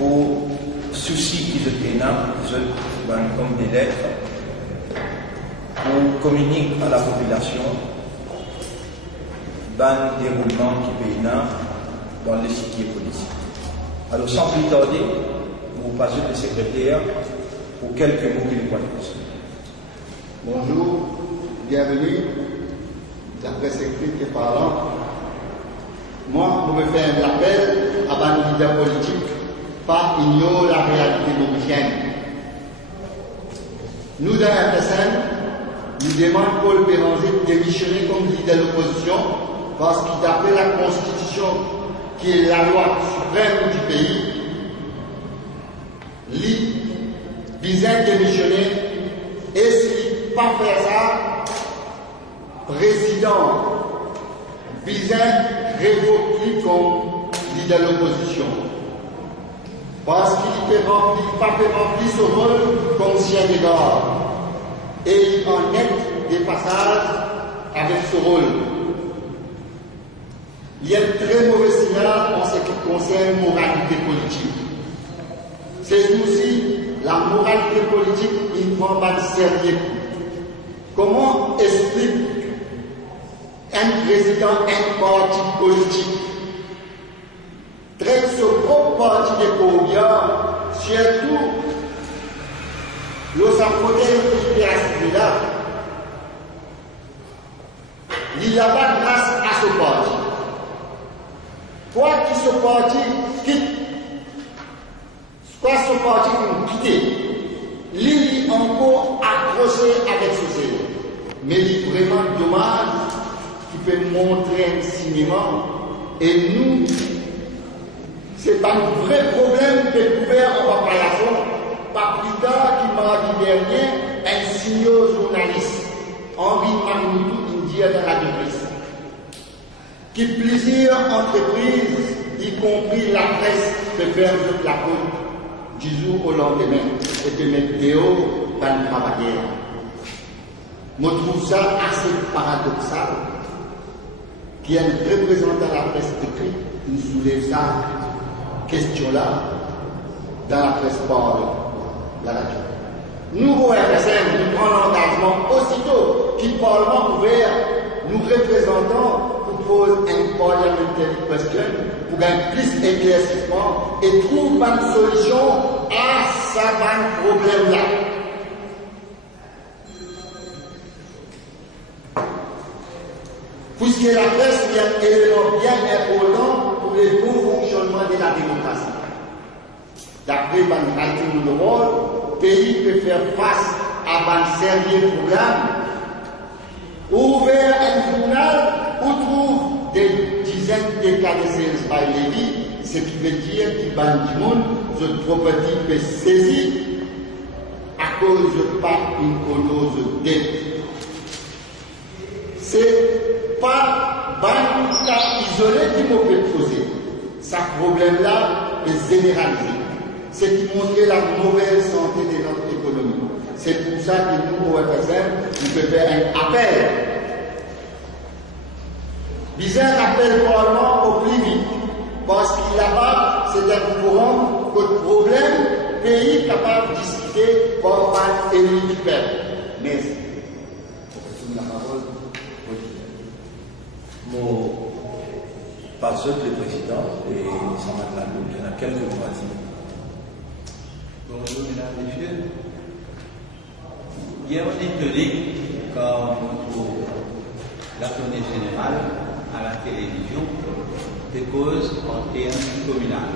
pour souci qu'ils ont comme des lettres, pour communiquer à la population le déroulement qui est dans le site politique. Alors sans plus tarder, nous passons le secrétaire pour quelques mots qu'il connaisse. Bonjour, bienvenue, la presse écrite et parlante. Moi, je me fais un appel à un leader politique, pas ignorer la réalité mauricienne. Nous, dans la PSN, nous demandons Paul Béranger de démissionner comme leader de l'opposition parce qu'il d'après la Constitution, qui est la loi suprême du pays, lui visait démissionner et s'il pas faire ça, président visait révoquer comme leader de l'opposition. Parce qu'il ne pas fait remplir ce rôle comme chien de garde. Et il en est des passages avec ce rôle. Il y a un très mauvais signal en ce qui concerne la moralité politique. C'est aussi la moralité politique, il ne prend pas de sérieux. Comment explique un président un parti politique traite ce propre parti de Colombia, surtout le Saint-Côté qui est à là. Il n'y a pas de grâce à ce parti. Quoi que ce parti quitte, quoi ce parti quitte, il est encore accroché avec ce zèle. Mais il est vraiment dommage qu'il peut montrer un cinéma et nous, c'est pas un vrai problème découvert en préparation. Pas plus tard qu'il mardi dernier, un signaux journaliste, Henri Marmoutou, indien dans la presse, qui plusieurs entreprises, y compris la presse, peut faire de la route du jour au lendemain et de mettre dehors dans le travail. Je trouve ça assez paradoxal qu'il y ait un représentant de la presse écrite qui soulève cette question-là dans la presse parlée. La radio. Nous, au RSM, nous prenons l'engagement aussitôt qu'il Parlement ouvert, nous représentons pour poser un parliamentary question pour gagner plus d'éclaircissement et trouver une solution à ce problème-là. Puisque la presse est un élément bien important pour le bon fonctionnement de la démocratie. D'après Van Rayton le rôle, le pays peut faire face à un sérieux problème. Ouvert un journal, on trouve des dizaines de cas de sales by levy, ce qui veut dire que du monde, cette propriété peut saisir à cause de pas une cause dette. C'est pas un cas isolé qui me peut poser. Ce problème-là est généralisé. C'est qui montre la mauvaise santé de notre économie. C'est pour ça que nous, au FSM, nous pouvons faire un appel. Disons un appel au Parlement au plus vite. Parce qu'il là-bas, c'est un courant que le problème, pays capable de discuter comme un élu du peuple. Merci. La parole. Mon passe le président et sans maintenant, il y en a quelques mots à dire. Bonjour mesdames et messieurs. Hier on est tenu comme pour la tournée générale à la télévision des causes en termes communaux.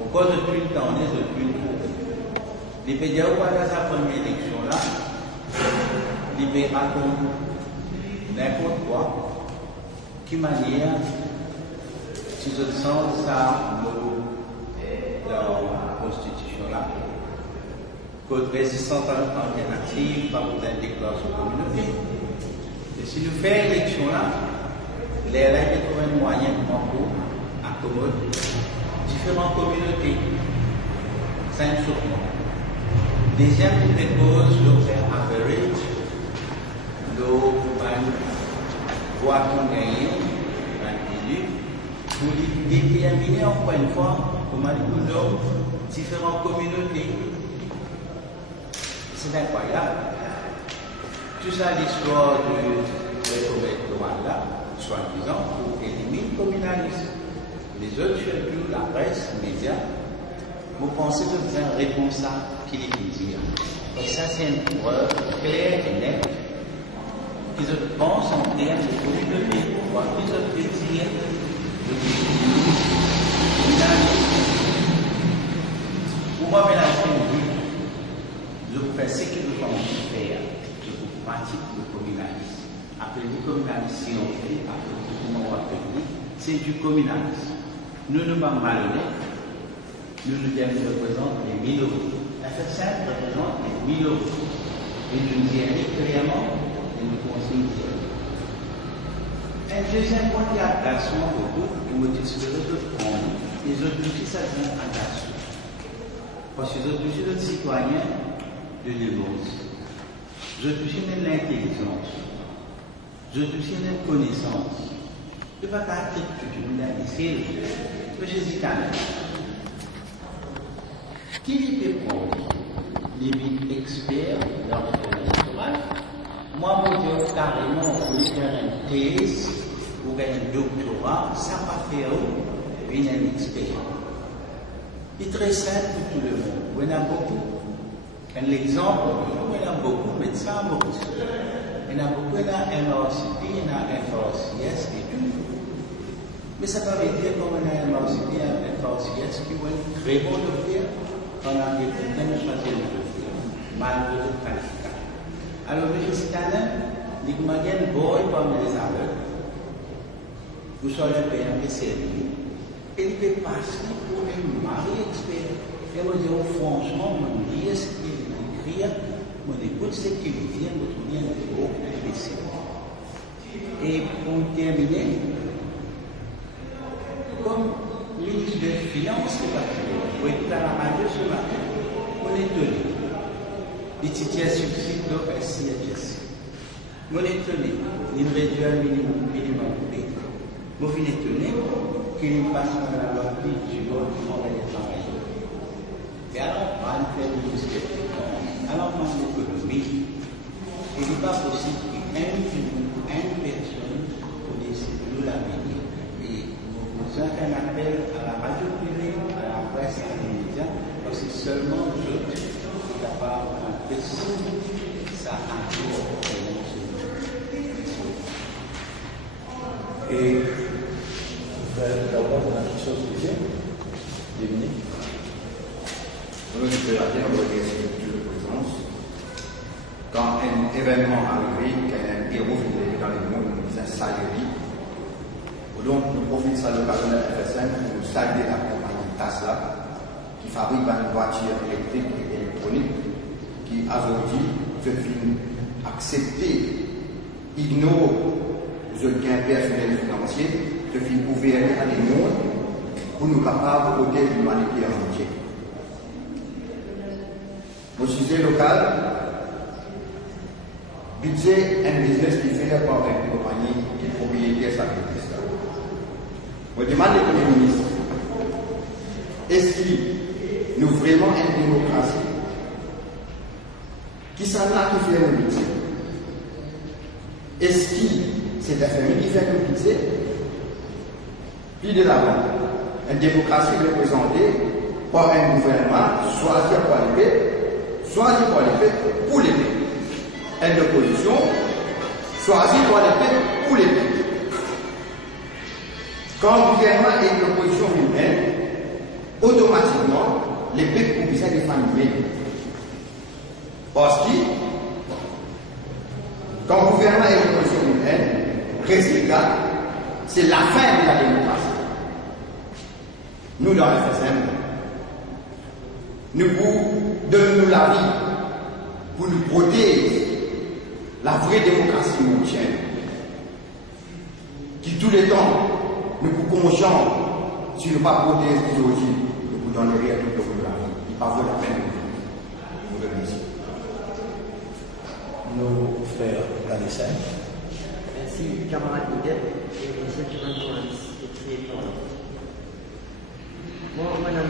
On cause depuis le temps, on est depuis le temps. Les médias ou pas dans sa première élection là, les médias racontent n'importe quoi, qui manière, si je sens ça, dans la Constitution là, code résistance alternative, pas besoin de déclaration communauté. Et si nous faisons l'élection là, les règles trouvent un moyen pour accommoder différentes communautés. 5 sur moi. Deuxième des causes, le faire average, le voix qu'on gagne, élu, Vous déterminez encore une fois, comme Alikoudom, différentes communautés. C'est incroyable. Tout ça, l'histoire de là, soi-disant, pour éliminer le communalisme. Les autres, surtout la presse, les médias, vous pensez que vous avez une réponse à qui les dire. Et ça, c'est une preuve claire et nette qu'ils pensent en termes de communauté, voir qu'ils ont désir de communalisme. Pour moi, mélanger une vie, je vous fais ce que vous pensez faire, je vous pratique le communalisme. Appelez-le communalisme si on fait, appelez-le comment on appelle, c'est du communalisme. Nous ne sommes pas malhonnêtes, nous représentons les minorités. La FSM représente les minorités. Et nous nous y allons clairement et nous conseillons. Un deuxième point qui est attachement au groupe, qui me dit que les autres prennent, les autres aussi, ça vient attachement. Parce que les autres aussi, les citoyens de l'évolution. Les autres aussi, de l'intelligence. Les autres aussi, de la connaissance. Je ne vais pas t'arrêter tout le monde ici. Je suis qui peut prendre les experts dans le domaine électoral? Moi, je dis carrément, vous voulez faire une thèse ou un doctorat, ça va faire un expert. C'est très simple pour tout le monde. Il y en a beaucoup. Un exemple, il y en a beaucoup, médecins, beaucoup. Il y en a beaucoup, il y a MRCP, il y en a FRCS et tout. Mais ça veut dire qu'on a un MRCP, un FRCS qui vont être très bon docteur. On a des problèmes de choisir le docteur, malgré le qualificatif. Alors, le citoyen, les moyens boy parmi les aveugles, vous serez le PMP servi, et il peut passer pour un mari expert. Et on dit, franchement, on lit ce qu'il écrit, on écoute ce qu'il dit, on trouve bien le gros imbécile. Et pour terminer, comme ministre des Finances, vous êtes à la radio ce matin, on est étonné. Les titres subsides de SCFS. On est étonné. Il réduit un minimum de paie. On est étonné qu'il passe par la loi du jour pour les travailleurs. Et alors, on va faire du disque. Alors, on parle d'économie. Il n'est pas possible qu'une personne pour décider de l'avenir. C'est un appel à la radio privée, à la presse, à les médias, parce que seulement eux sont capables d'empêcher ça à jour. Et d'abord, on a quelque chose à dire, Dominique. Je peux la dire, on va dire de présence. Quand un événement arrive, quand un héros vient dans le monde, on disait ça y est. Donc, nous profitons de l'occasion de la FSM pour saluer la compagnie Tesla qui fabrique une voiture électrique et électronique qui, aujourd'hui, se fait accepter, ignore le gain personnel financier, se fait gouverner à des mondes pour nous capables de protéger l'humanité en entier. Au sujet local, budget un business qui fait par une compagnie qui est propriétaire de sa business. Je demande au Premier ministre, est-ce que nous vraiment une démocratie qui s'en a qui fait le budget? Est-ce que c'est la famille qui fait le budget? Puis de l'avant, une démocratie représentée par un gouvernement choisi par les peuples, pour les peuples. Une opposition choisie par les peuples, pour les peuples. Quand le gouvernement et l'opposition humaine, automatiquement, les peuples ont besoin de familles. Parce que, quand le gouvernement et l'opposition humaine, résultat, c'est la fin de la démocratie. Nous, dans le FSM, nous donnons la vie pour nous protéger la vraie démocratie mondiale, qui tout le temps, nous pouvons changer si nous ne pas protéger aujourd'hui, nous vous donnerons tout le monde de la vie. Il pas vaut la peine. Nous remercions. Nos frères palestiniens. Merci, camarade Miguel, et ceux qui vont nous c'était très important.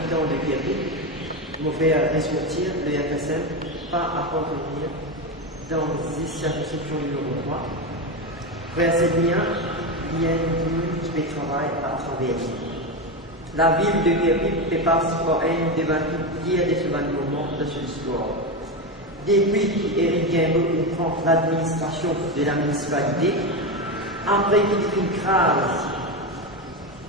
habitants de Guéry me faire ressortir le FSM pas à contenir dans la circonscription numéro 3. Vers cette lien, il y a une commune qui fait travail à travers. La ville de Guéry fait partie pour un des pires de ce moment de son histoire. Depuis qu'Éric Guimbaud prend l'administration de la municipalité, après qu'il écrase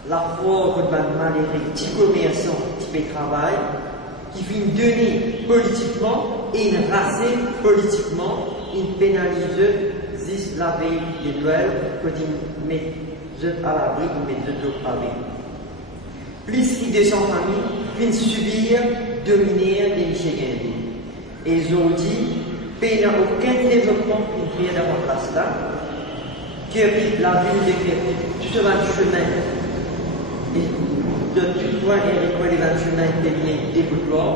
la pauvre malheureux petit commerçant qui fait travail, qui finit donner politiquement et une racine politiquement, il pénalise la veille des duels quand il met à l'abri, il met d'autres à l'abri. Plus que 200 familles viennent subir, dominer les Michigan. Et ils ont dit, qu'il n'y a aucun développement qui vient d'avoir place là, que la ville de Guéry, tout un chemin, et de tout point et l'école et le chemin devient développement,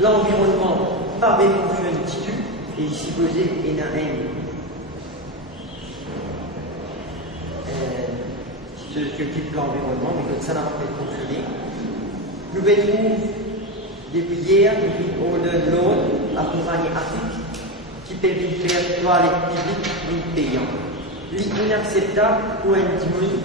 l'environnement pas bien fonctionne du tout, et il supposé qu'il y a ce type d'environnement, mais que ça n'a pas fait fonctionner. Nous retrouvons depuis hier, nous avons de l'autre, accompagné Afrique, qui peut faire toilettes publiques payantes. L'inacceptable pour un dimanche,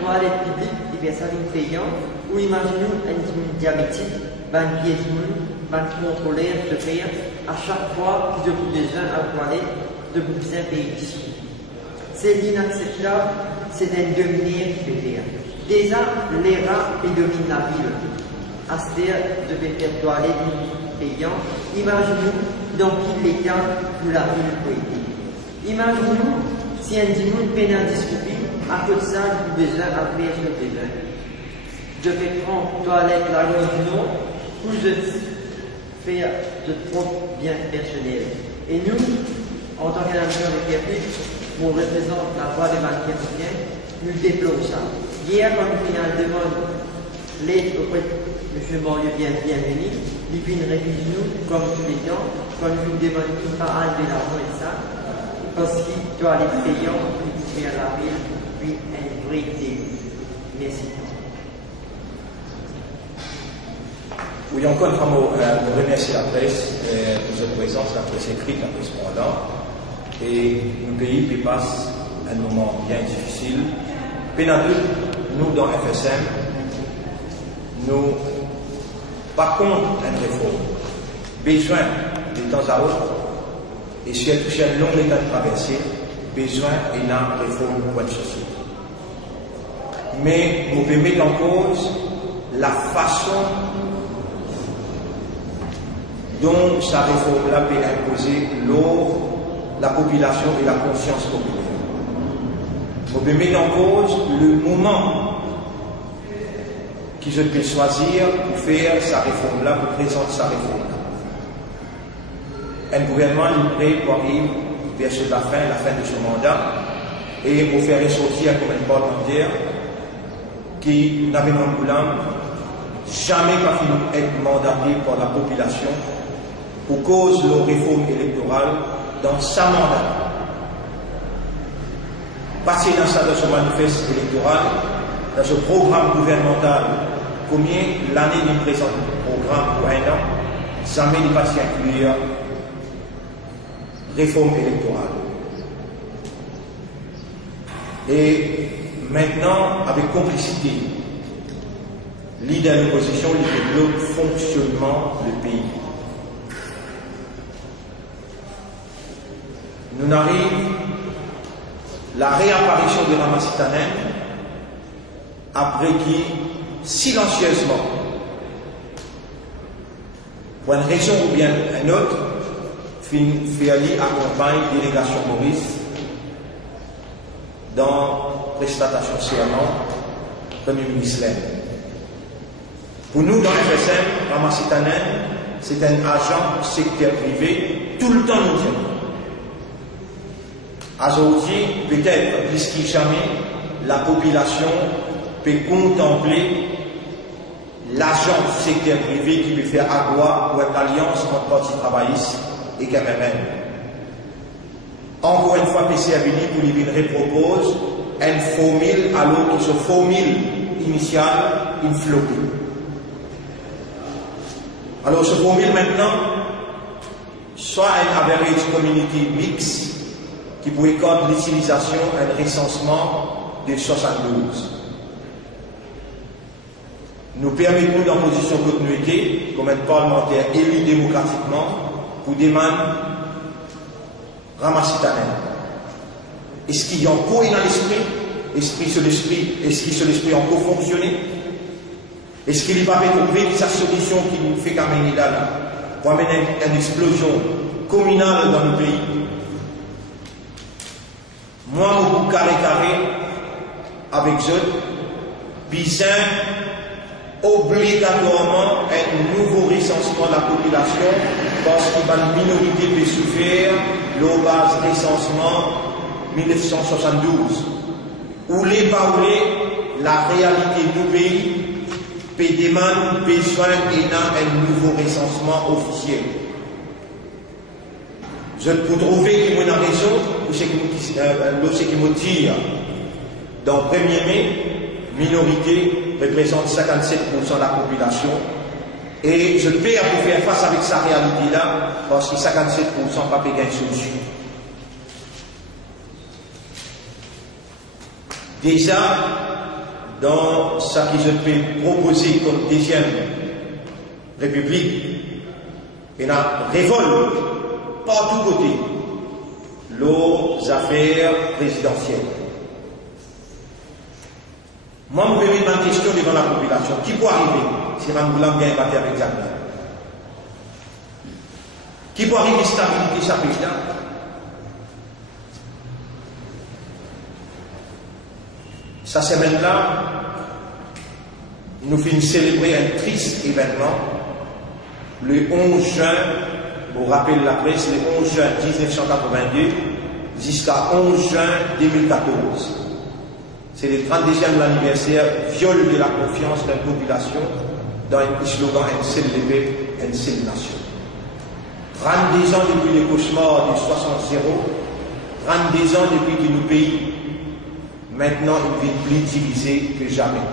toilettes publiques, il y a ça payant, ou imaginons un dimanche diabétique, un pied un contrôleur de faire à chaque fois qu'ils ont besoin à la toilette, de besoin payer 10 sous. C'est inacceptable, c'est un dominer qui peut faire. Déjà, les rats dominent la ville. Aster devait faire toilette payant. Imaginons dans quel état où la ville peut être. Imaginons si un dimanche peine à discuter, à cause de ça, il a besoin d'appeler sur le besoin. Je vais prendre toilette la rue du Nord, où je fais de propres biens personnels. Et nous, en tant qu'analyteur de Guéry, on représente la voix des Malquériens, nous déplorons ça. Hier, quand nous finalement l'aide auprès de M. Morieux bienvenu, il vient réviser nous, comme tous les temps, quand nous demandons pas de l'argent et ça, parce qu'il doit aller payant pour faire la ville, puis un vrai début. Merci. Oui, encore une fois, je remercie la presse pour cette présence, la presse écrite, la presse orale. Et le pays passe un moment bien difficile. Pénadou, nous dans FSM, nous, pas contre une réforme, besoin de temps à autre, et si elle touche un long état de traversée, besoin d'une réforme pour une société. Mais nous pouvons mettre en cause la façon dont sa réforme-là peut imposer la population et la conscience populaire. On peut mettre en cause le moment qui je peux choisir pour faire sa réforme-là, pour présenter sa réforme-là. Un gouvernement est prêt pour arriver vers la fin de son mandat, et pour faire ressortir comme un parlementaire qui n'avait pas jamais pas fini d'être mandaté par la population pour cause de la réforme électorale dans sa mandat. Passer dans ce manifeste électoral, dans ce programme gouvernemental, combien l'année du présent programme pour un an, jamais il passe inclure réforme électorale. Et maintenant, avec complicité, leader de l'opposition, il bloque le fonctionnement du pays. Nous arrive la réapparition de Ramazitanen après qui, silencieusement, pour une raison ou bien une autre, Féali accompagne la délégation Maurice dans la prestation serment Premier ministre. Pour nous, dans FSM, Ramazitanen, c'est un agent secteur privé, tout le temps nous dit. Aujourd'hui, peut-être plus que jamais, la population peut contempler l'agent du secteur privé qui peut faire avoir pour une alliance entre parti travailliste et KMM. Encore une fois, PCABD pour lui propose une formule alors que cette formule initiale une flotte. Alors cette formule maintenant soit un average community mix qui pourrait être l'utilisation et le recensement de 72. Nous permettons dans position de continuité, comme un parlementaire élu démocratiquement, pour demander ramasser ta main. Est-ce qu'il y a encore dans l'esprit, esprit sur l'esprit, est-ce qu'il sur l'esprit encore fonctionné? Est-ce qu'il va trouver sa solution qui nous fait qu'amener là pour amener une explosion communale dans le pays? Moi, mon carré avec eux, besoin obligatoirement un nouveau recensement de la population parce qu'il y a une minorité qui peut souffrir le base recensement 1972. Où les parler, la réalité du pays peut demander besoin d'un nouveau recensement officiel. Je peux trouver qu'il y a raison, ou ce qui me tire. Dans le 1er mai, minorité représente 57% de la population. Et je peux faire face avec sa réalité-là, parce que 57% n'a pas gagné solution. Déjà, dans ce que je peux proposer comme deuxième république, il y a une révolte par tous côtés, les affaires présidentielles. Moi, je me pose une question devant la population. Qui peut arriver si Ramboulan gagne battre avec Zambia? Qui peut arriver stabilité sa président? Cette semaine-là, nous finissons célébrer un triste événement. Le 11 juin, vous rappelez la presse, le 11 juin 1982 jusqu'à 11 juin 2014. C'est le 32e anniversaire viol de la confiance de la population dans un slogan « Un seul levé, une seule nation ». 32 ans depuis le cauchemar de 60-0, 32 ans depuis que nos pays, maintenant, ils vivent plus divisés que jamais.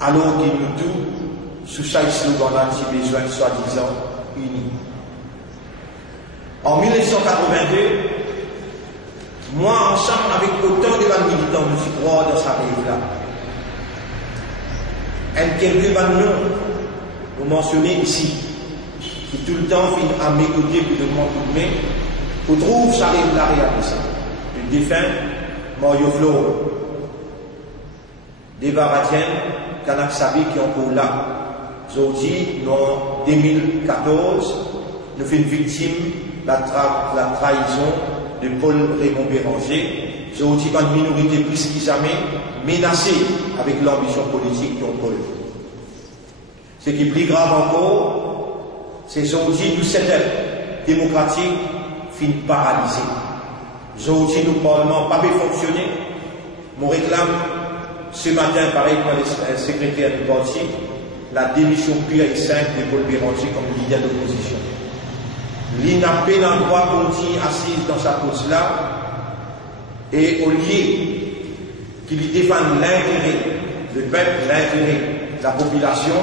Alors que nous tous, sous chaque slogan-là, si besoin, soi-disant, unis. En 1982, moi, ensemble avec autant de militants, je suis droit dans sa rêve-là. Et quelques noms, vous mentionnez ici, qui tout le temps finissent à mes côtés pour demander pour trouver sa rêve-là réalisée. Le défunt, Mario Floro, des Baradiennes, Kanak Sabi qui sont encore là. Aujourd'hui, en 2014, nous faisons victime de la trahison de Paul Raymond Béranger. Aujourd'hui, une minorité plus que jamais menacée avec l'ambition politique de Paul. Ce qui est plus grave encore, c'est aujourd'hui tout cette démocratique finit paralysée. Aujourd'hui, le Parlement n'a pas pu fonctionner. Mon réclame ce matin, pareil pour le secrétaire du parti, la démission pure et simple de Paul Béranger comme leader d'opposition. L'INAP n'a droit continue assise dans sa cause-là, et au lieu qu'il défende l'intérêt, le peuple, l'intérêt de la population,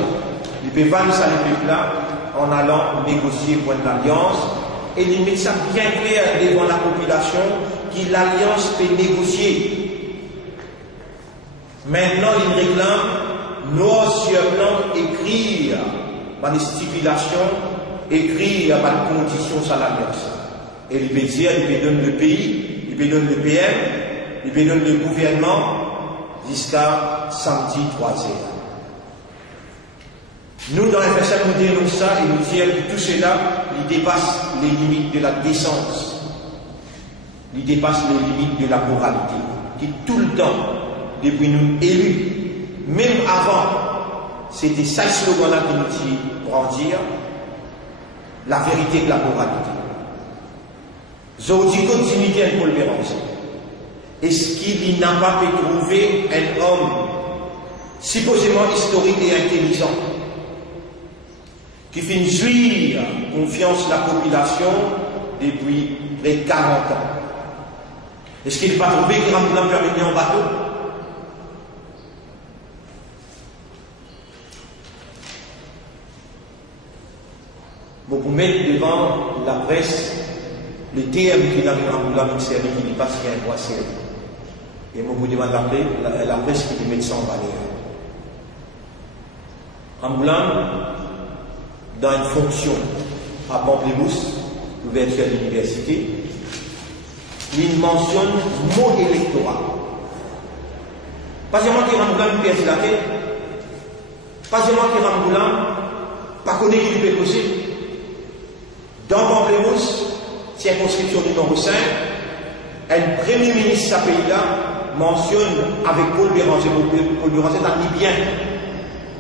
il peut vendre sa peuple-là en allant négocier pour une alliance. Et il met ça bien clair devant la population que l'alliance peut négocier. Maintenant, il réclame noir sur blanc écrire par les stipulations, écrire par les conditions sur l'alliance. Et il peut dire, il peut donner le pays, il peut donner le PM, il peut donner le gouvernement jusqu'à samedi 3h. Nous, dans l'FSL, nous dénonçons ça et nous disons que tout cela, il dépasse les limites de la décence. Il dépasse les limites de la moralité. Qui tout le temps, depuis nous élus, même avant, c'était ça le slogan-là qui nous dit brandir la vérité de la moralité. Aujourd'hui, continuité à Paul Béranger. Est-ce qu'il n'a pas pu trouver un homme supposément historique et intelligent qui fait jouir confiance de la population depuis près de 40 ans. Est-ce qu'il n'est pas trouvé qu'il rentre dans le permis en bateau? Bon, pour mettre devant la presse les termes qu'il a mis en série qui n'est pas ce qu'il y a un droit série. Et moi, vous demande d'appeler la presse qui met ça en valeur. Ramboulane, dans une fonction à Pamplemousse, l'ouverture de l'université, il mentionne mot électorat. Pas seulement qu'il Ramboulane perd la tête, pas seulement qu'il Ramboulane pas connaît qui lui peut causer. Dans Pamplemousse, circonscription numéro 5, un premier ministre de ce pays-là mentionne avec Paul Béranger. Paul Béranger est un Libyen.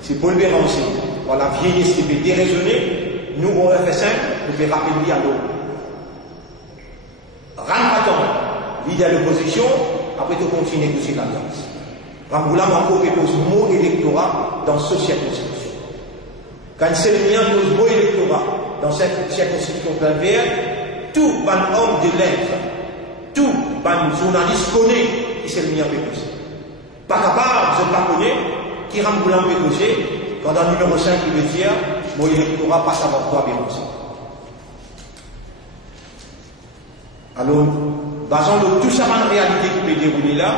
C'est Paul Béranger. Par la vieillesse qui peut déraisonner, nous, au FS5, nous pouvons rappeler à l'eau. Randratan, leader de l'opposition, après tout continue à négocier l'alliance. Ramboulane encore dépose mot électorat dans cette circonscription. Quand c'est le mien pose mot électorat dans cette circonscription plein vert, tout ban homme de lettres, tout ban journaliste connaît qui c'est le mien pécosé. Pas capable, je ne pas connais, qui Ramboulane pécosé, quand dans le numéro 5 il veut dire, mot électorat passe avant toi, Béranger. Alors, basant de tout ça en réalité qui peut dérouler là,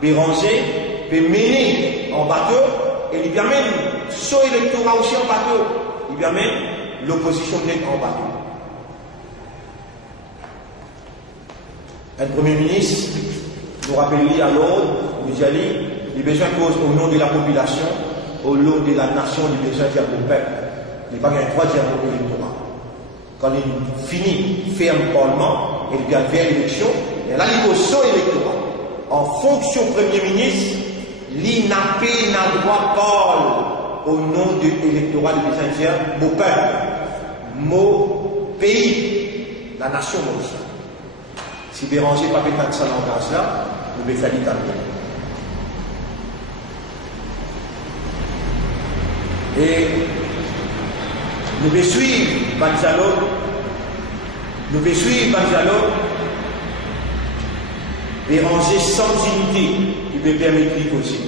Béranger peut mener en bateau et il permet son électorat aussi en bateau. Il permet l'opposition d'être en bateau. Un premier ministre nous rappelle à l'ordre, nous dit les besoins cause au nom de la population, au nom de la nation, les besoins du peuple. Il n'y a pas un troisième électorat. Quand il finit, ferme le Parlement, il vient faire l'élection, et là il pose son électorat. En fonction Premier ministre, il n'a pas droit Paul au nom de l'électorat de Bézantière, mon peuple, mon pays, la nation mauricienne. Si Béranger n'a pas fait tant de ça langage-là, nous devons faire l'Italie. Et nous devons suivre Banzalo, Béranger sans unité, qui peut permettre de aussi.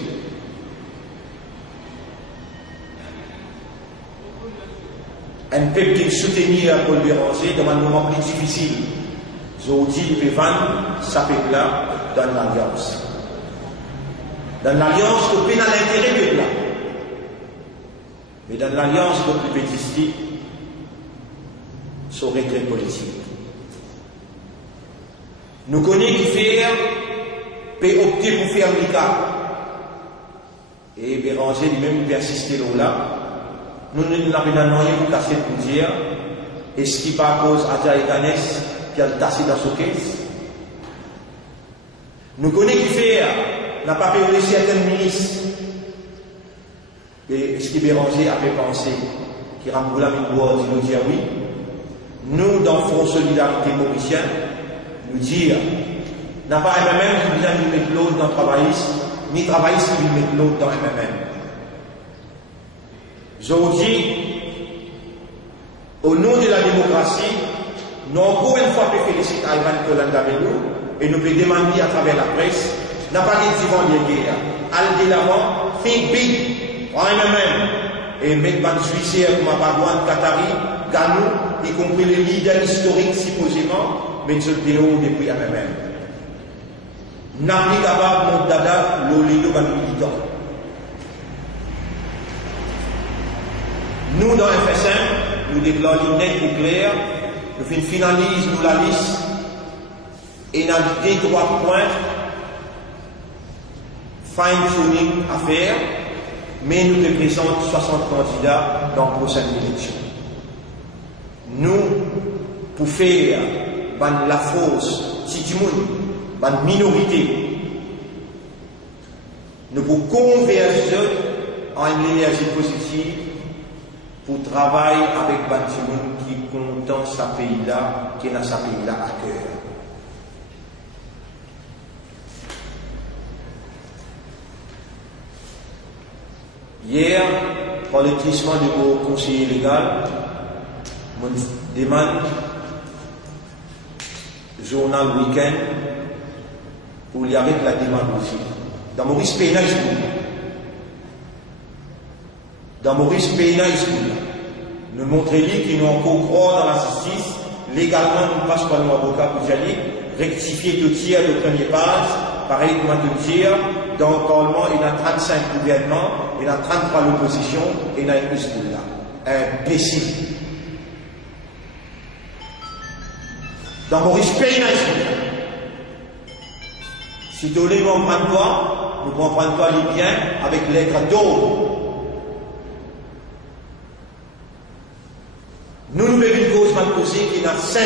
Un peuple qui soutenir Paul Béranger dans un moment plus difficile. Aujourd'hui, il peut vendre sa peuple-là dans l'alliance. Dans l'alliance, il peut dans l'intérêt peuple-là. Mais dans l'alliance, il peut exister son retrait politique. Nous connaissons qui faire, peut opter pour faire l'ICA. Et Béranger lui-même persiste là. Nous n'avons rien pour casser pour dire, est-ce qui par cause Adja et Ganès qui a tassé dans son caisse? Nous connaissons qui faire, n'a pas payé certains ministres. Et est-ce que Béranger avait pensé qu'il Ramboulane nous dire oui? Nous, dans le Front Solidarité Mauricien, nous dire, n'a pas MMM qui vient nous mettre l'autre dans le travailliste, ni travailliste qui vient mettre l'autre dans MMM. Aujourd'hui, au nom de la démocratie, nous encore une fois peut féliciter Ivan Colanda avec nous et nous peut demander à travers la presse, n'a pas dit divan de guerre, allez de l'avant, think big, en MMM, et mettre ban Suisse comme Abagouane, Qatari, Ganou, y compris les leaders historiques supposément, mettre ce déo depuis MMM. N'a pas capable mon dada, l'oligo ban militant. Nous, dans FS1, nous déclarons net et clair, nous finalisons la liste et nous avons des droits de pointe, fine-tuning à faire, mais nous représentons 60 candidats dans la prochaine élection. Nous, pour faire la force, si tu veux, la minorité, nous pour converger en une énergie positive pour travailler avec Bantimoun qui content sa pays-là, qui est dans sa pays-là à cœur. Hier, par le trissement de vos conseillers légaux, je demande, journal week-end, pour y avec la démagogie. Dans Maurice Pénaïs, nous montrer qu'ils nous encore croire dans la justice, légalement, nous passe par nos avocats pour y aller, rectifier deux tiers de première page, pareil comme deux tiers, dans le Parlement, il y a 35 gouvernements, il y a 33 l'opposition, et il y a une Hezbollah. Imbécile. Dans Maurice Pénaïs, si tu voulais comprendre quoi, nous comprenons pas les biens avec lettre d'eau. Nous nous mettons une cause mal posée qui n'a sens.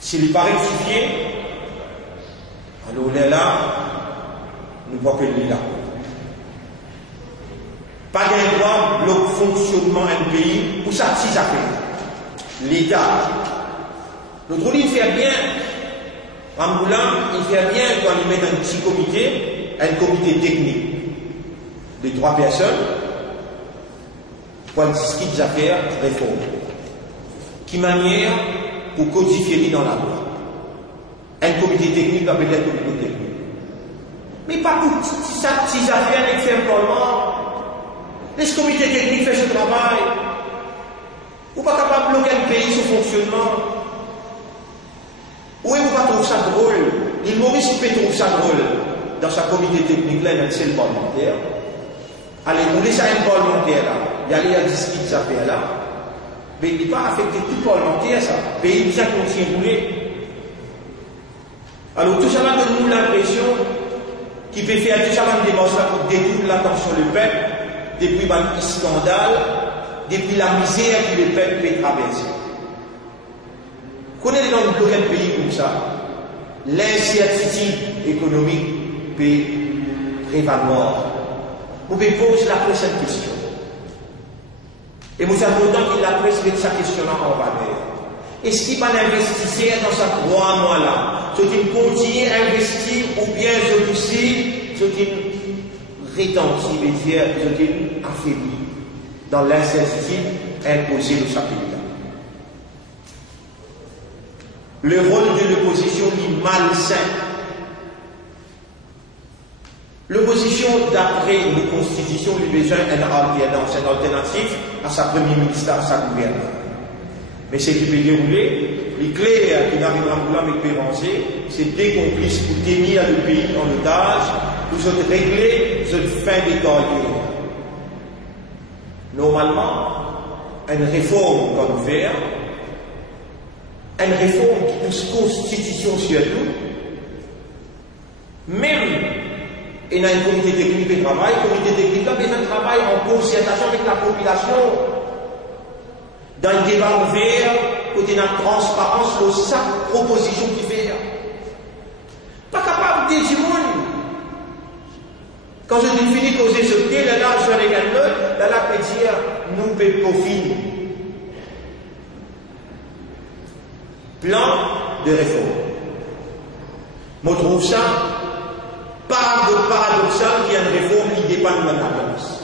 S'il n'est pas rectifié, alors on est là, nous voyons que lui est là. Pas d'un droit bloque fonctionnement d'un pays, pour ça, si ça fait. L'État. Notre il fait bien, Ramboula, il fait bien quand il met un petit comité, un comité technique de 3 personnes, pour discuter des affaires réformes. Qui manière pour codifier dans la loi. Un comité technique va peut-être un comité technique. Mais pas pour ces affaires avec simplement. Les comités techniques font ce travail. Ou pas capable de bloquer un pays sous fonctionnement. Ou est-ce pas trouve ça drôle? L'île Maurice peut trouver ça drôle. Dans sa comité technique là, il y a un seul parlementaire. Allez, vous laissez un parlementaire là. Il y a les discuter des affaires là. Mais il n'est pas affecté tout parlementaire ça. Le pays bien continue à rouler. Alors tout ça va donner nous l'impression qu'il peut faire tout ça va une démarche là pour détourner l'attention du peuple depuis le scandale, depuis la misère que le peuple peut traverser. Quand on est dans un pays comme ça, l'incertitude économique peut prévaloir. Vous pouvez poser la prochaine question. Et nous avons autant que la presse met sa question en valeur. Est-ce qu'il va investir dans sa 3 mois là? C'est-il continue à investir ou bien c'est-il rétentif et dire, c'est-il affaibli dans l'incertitude imposée de sa pays? Le rôle de l'opposition est malsain. L'opposition, d'après nos constitutions, lui besoin d'une alternance, une alternative à sa premier ministre, à sa gouvernement. Mais ce qui peut dérouler, les clairs qui n'arrivent pas à me pérencer, c'est des complices pour tenir le pays en otage, pour se régler cette fin de carrière. Normalement, une réforme qu'on veut faire, une réforme qui pousse constitution surtout, même il y a un comité technique de travail, le comité technique a besoin de travail en concertation avec la population, dans un débat ouvert, côté de la transparence, de sa proposition qui fait. Pas capable de dire du monde. Quand je dis fini de causer ce pied, là, je vais regarder l'autre, là, peut dire, nous pouvons pas finir. Plan de réforme. Je trouve ça paradoxal qu'il y a une réforme qui dépend de la balance.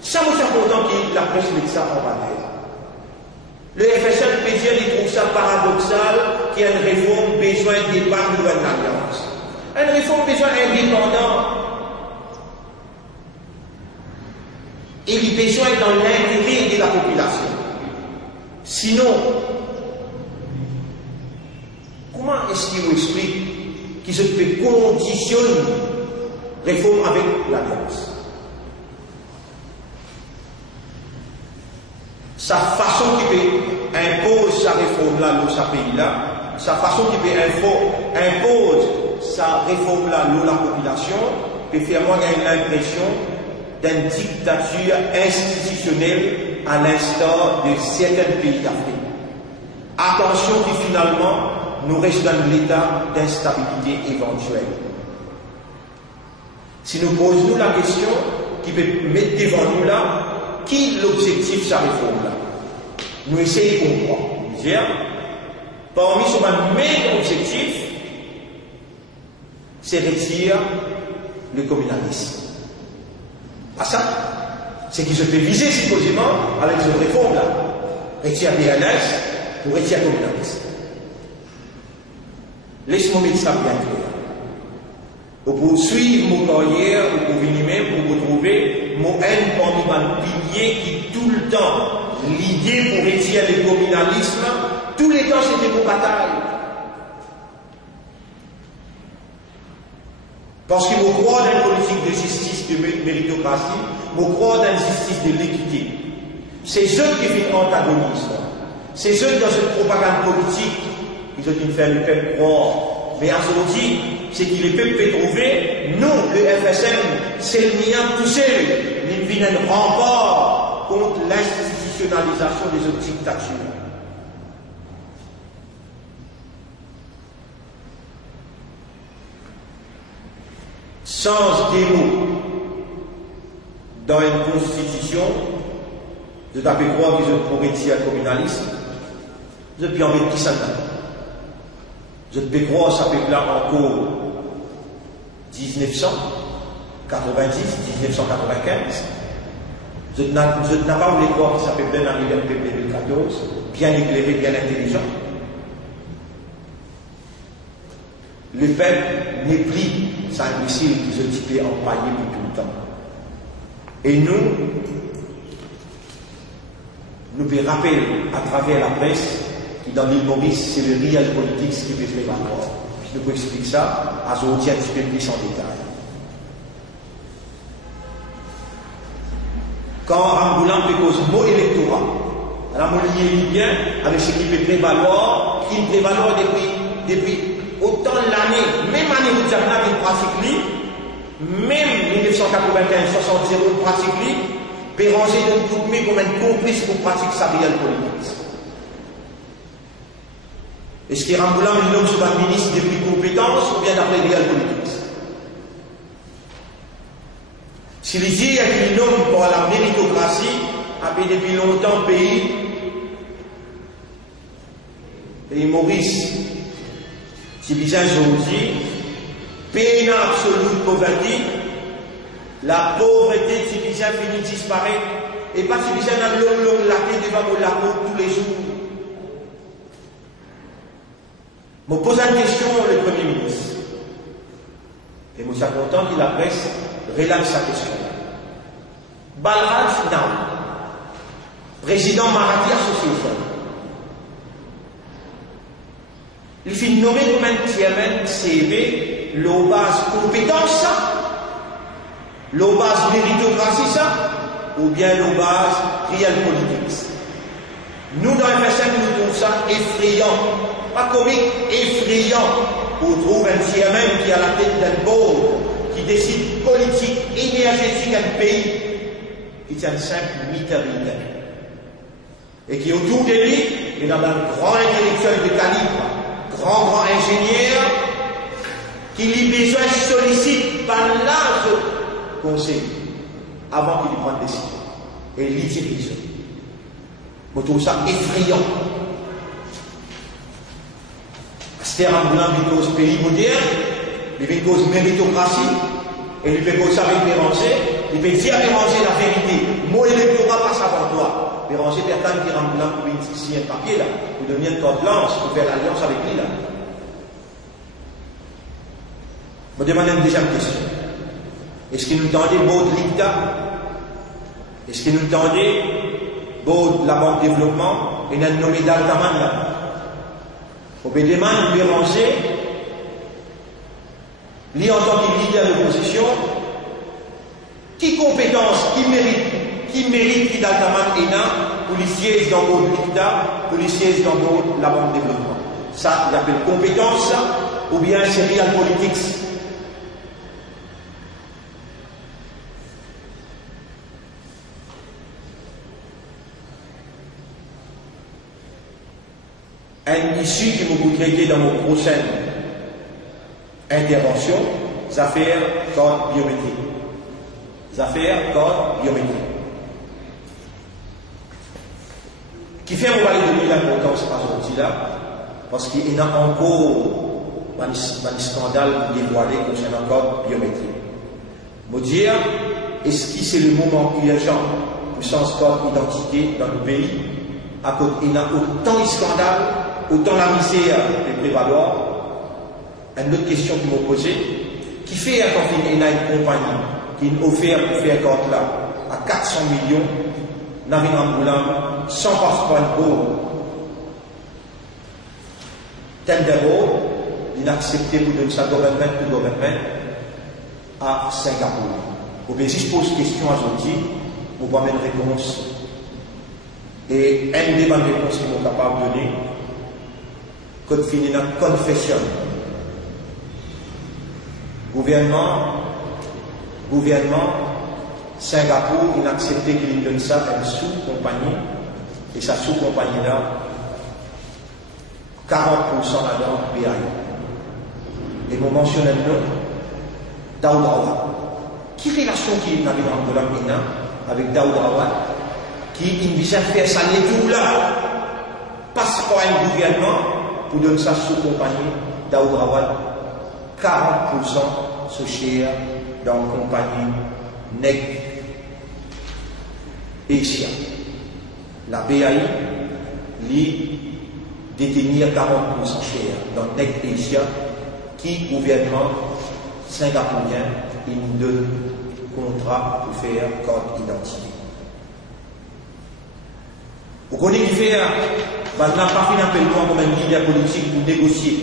Ça, c'est important que la presse mette ça en valeur. Le FSL peut dire qu'il trouve ça paradoxal qu'il y a une réforme besoin de dépendre de l'alliance. Une réforme besoin indépendant. Il y a besoin dans l'intérêt de la population. Sinon, comment est-ce qu'il vous explique qu'il se peut conditionner réforme avec l'alliance? Sa façon qui peut imposer sa réforme-là dans sa pays-là, sa façon qui peut impose sa réforme-là dans la population, peut faire moi gagner l'impression d'une dictature institutionnelle à l'instar de certains pays d'Afrique. Attention que finalement, nous restons dans l'état d'instabilité éventuelle. Si nous posons la question qui peut mettre devant nous là, qui est l'objectif de sa réforme-là? Nous essayons de comprendre. Parmi ce même objectif, c'est retirer le communalisme. Pas ça. C'est qui se fait viser supposément avec cette réforme-là. Retirer PNS pour retirer le communalisme. Laisse-moi mettre ça bien clair. Pour suivre mon carrière, ou pour venir même, pour vous trouver mon haine parmi mes piliers qui tout le temps, l'idée pour retirer le communalisme, tous les temps c'était pour bataille. Parce que je crois dans une politique de justice, de méritocratie, je crois dans une justice de l'équité. C'est eux qui font antagonisme. C'est eux dans cette propagande politique qui ont fait le peuple croire. Mais aujourd'hui, c'est que le peuple peut trouver, nous, le FSM, c'est le mien tout seul. Nous venons un rempart contre l'institutionnalisation des autres dictatures. Sans démos dans une constitution, de taper croire qu'ils ont pour retirer le communalisme, vous avez envie de qui ça n'a. Je peux croire ça peut là encore 1990, 1995. Je n'ai pas voulu croire que ça peut bien arriver en 2014, bien éclairé, bien intelligent. Le peuple n'est plus sa missile qu'ils ont été empaillé pour tout le temps. Et nous pouvons rappeler à travers la presse qui dans l'île Maurice, c'est le réel politique qui peut faire l'accord. Je vous explique ça, à ce un petit peu plus en détail. Quand Ramboulan peut cause mot électorat, alors on lie bien avec ce qui peut prévaloir, qui prévaloir depuis autant l'année, même année où Diabna qui pratique, même 1995, 60 pratique, peut ranger de tout mais comme un complice pour pratiquer sa réelle politique. Est-ce que Ramboulan il nomme sur un ministre depuis compétence ou bien d'après réelle politique? Si les dit qu'il nomme pour la méritocratie, après depuis longtemps pays Maurice, si bien aujourd'hui, pays absolu de pauvreté, la pauvreté si bien finit de disparaître, et pas si bien dans l'eau la paix devant la peau tous les jours. Je me pose une question le Premier ministre. Et je suis content que la presse relance sa question. Balraj Now, président Marathi Association, il fait nommer comme un chairman CV, le base compétence, le base méritocratie, ça, ou bien le base réel politique. Nous, dans FSM, nous trouvons ça effrayant. Pas comique, effrayant, pour trouver un chairman qui est à la tête d'un board, qui décide politique, énergétique d'un pays, qui tient une simple mitérité. Et qui autour de lui, est dans un grand intellectuel de calibre, grand ingénieur, qui lui besoin sollicite par large conseil, avant qu'il prenne décision. Et il dirige. On trouve ça effrayant. C'est un blanc qui cause pays moderne, il fait cause méritocratie, et il fait cause ça avec Béranger, il fait dire à Béranger la vérité. Moi, l'électorat passe avant toi. Béranger, personne qui rend blanc pour signer un papier là, pour devenir une carte blanche, pour faire l'alliance avec lui là. Je me demande déjà une question. Est-ce qu'il nous tendait beau de l'ICTA? Est-ce qu'il nous tendait beau de la Banque de Développement et d'un nommé d'Altaman là? Au Bédéman, Béranger, lui en tant que leader de l'opposition, qui compétence, qui mérite qui d'Altaman et nan pour les sièges dans l'ICTA, pour les sièges dans la Banque de Développement. Ça, il appelle compétence, ou bien c'est real politics. Un issue qui vous traiter dans vos prochaines interventions, les affaires code biométrique. Les affaires code biométrique. Qui fait vous parler de l'importance aujourd'hui là, parce qu'il y a encore un scandale dévoilé concernant le code biométrique. Je dire, est-ce que c'est le moment urgent pour changer code identité dans le pays, à cause il y a autant de scandales, autant la misère peut prévaloir, Une autre question qui m'a posée, qui fait quand il y a une compagnie qui nous offert pour faire compte là à 400 millions, dans une ambulance, sans passeport pour Tendero, il a accepté pour donner sa gouvernement à Singapour. Vous pouvez juste poser question à Zoti, vous pouvez une réponse. Et un des bonnes réponses qu'ils sont capables de donner, quand finit notre confession. Gouvernement, Singapour, il a accepté qu'il donne ça à une sous-compagnie, et sa sous-compagnie là, 40% là-dedans, BAI. Et mon mentionnel là, Daoud Awad. Qui relation qu'il y a dans la Mina avec Daoud Awad, qui vient faire ça tout là, passe par un gouvernement pour donner ça sous-compagnie, Daoud Awad, 40% ce cher dans la compagnie NEG Asia. La BAI, lui, détenir 40% cher dans NEG Asia, qui gouvernement singapourien, il nous donne contrat pour faire code d'identité. Vous connaissez qui fait, on n'a pas fait un appel comme un leader politique pour négocier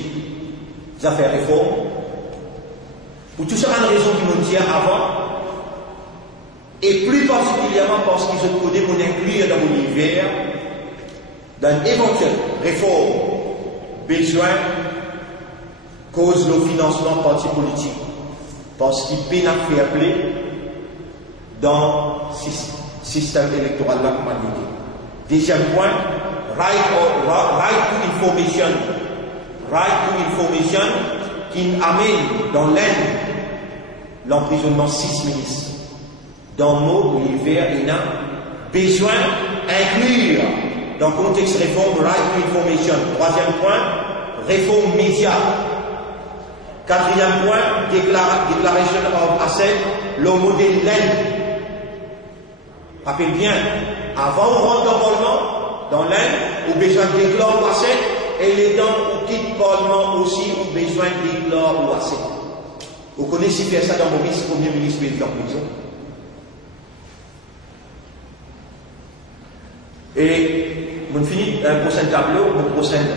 les affaires réformes. Pour tout ça, il y a une raison qui nous dit avant, et plus particulièrement parce qu'ils ont codé pour inclure dans l'univers, dans une éventuelle réforme, besoin, cause le financement parti politique. Parce qu'il peut faire appeler dans le système électoral là comme on dit. Deuxième point, right to information. Right to information qui amène dans l'Inde l'emprisonnement 6 ministres. Dans le mot l'hiver, il a besoin d'inclure dans le contexte réforme right to information. Troisième point, réforme média. Quatrième point, déclaration of asset, le modèle l'Inde. Rappelez bien, avant on rentre dans le Parlement, dans l'Inde, on a besoin de déclarer ou asset, et les dents ou quitte le Parlement aussi, on a besoin de déclarer ou asset. Vous connaissez faire ça dans Maurice, Premier ministre qui est en prison. Et, on finit un prochain tableau, une prochaine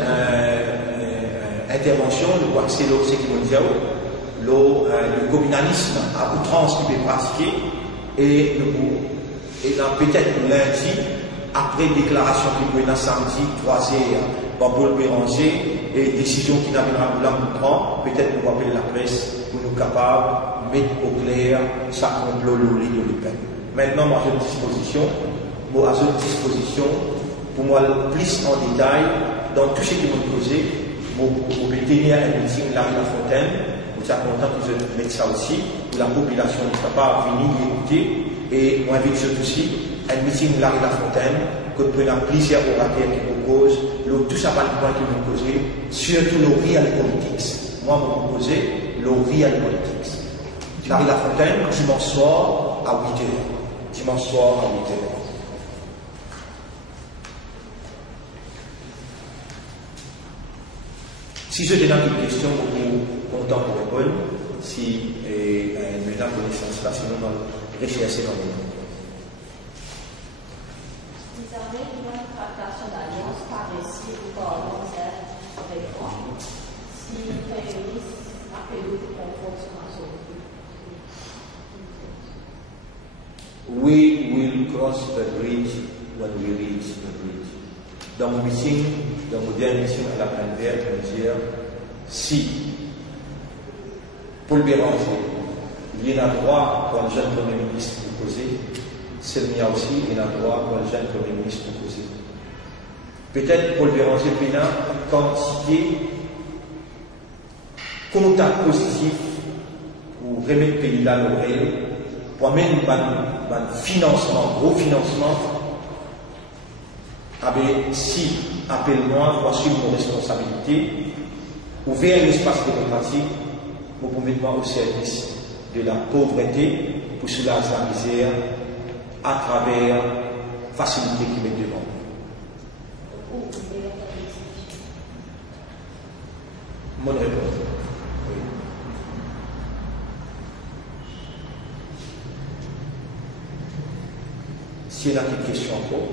intervention, nous voyons que c'est ce qui nous dit, le communalisme à outrance qui est pratiqué, et peut-être lundi, après déclaration qui est samedi, 3h, par Paul Béranger, et décision qui n'a pas de prendre, peut-être nous appeler la presse pour nous capables de mettre au clair ça complot le lit de Le Pen. Maintenant, moi j'ai une disposition, pour moi plus en détail, dans tout ce qui m'a posé, pour tenir un meeting là à la Fontaine, nous sommes contents qu'ils mettent ça aussi, où la population ne sera pas venue écouter, et moi invite surtout aussi un meeting là à la Fontaine, que nous avons plusieurs orateurs qui proposent, tout ça pas le point qui nous posent, surtout le real politics. Moi, je vous proposez le real politics. Là à la Fontaine, dimanche soir à 8h. Dimanche soir à 8h. Si je donne une question, vous content pour répondre. Si maintenant connaissance là, sinon on recherche dans le monde. Vous avez une tractation d'alliance par ici ou par l'ONCF avec moi. Si le Premier ministre appelle pour conformation. We will cross the bridge when we reach the bridge. Dans mon meeting, dans mon dernier meeting à la Plaine Verte, je vais dire, si Paul Béranger, il y a droit pour le jeune Premier ministre proposé, Selmia aussi, il y a droit pour le jeune Premier ministre proposé. Peut-être Paul Béranger peut avoir une quantité contact positif pour remettre le pays là l'oreille, pour amener un financement, gros financement. Si, appelle-moi, voici mon responsabilité, ouvrir l'espace démocratique pour mettre moi au service de la pauvreté, pour soulager la misère, à travers la facilité qui m'est devant. Mon réponse. Oui. s'il y a une question encore,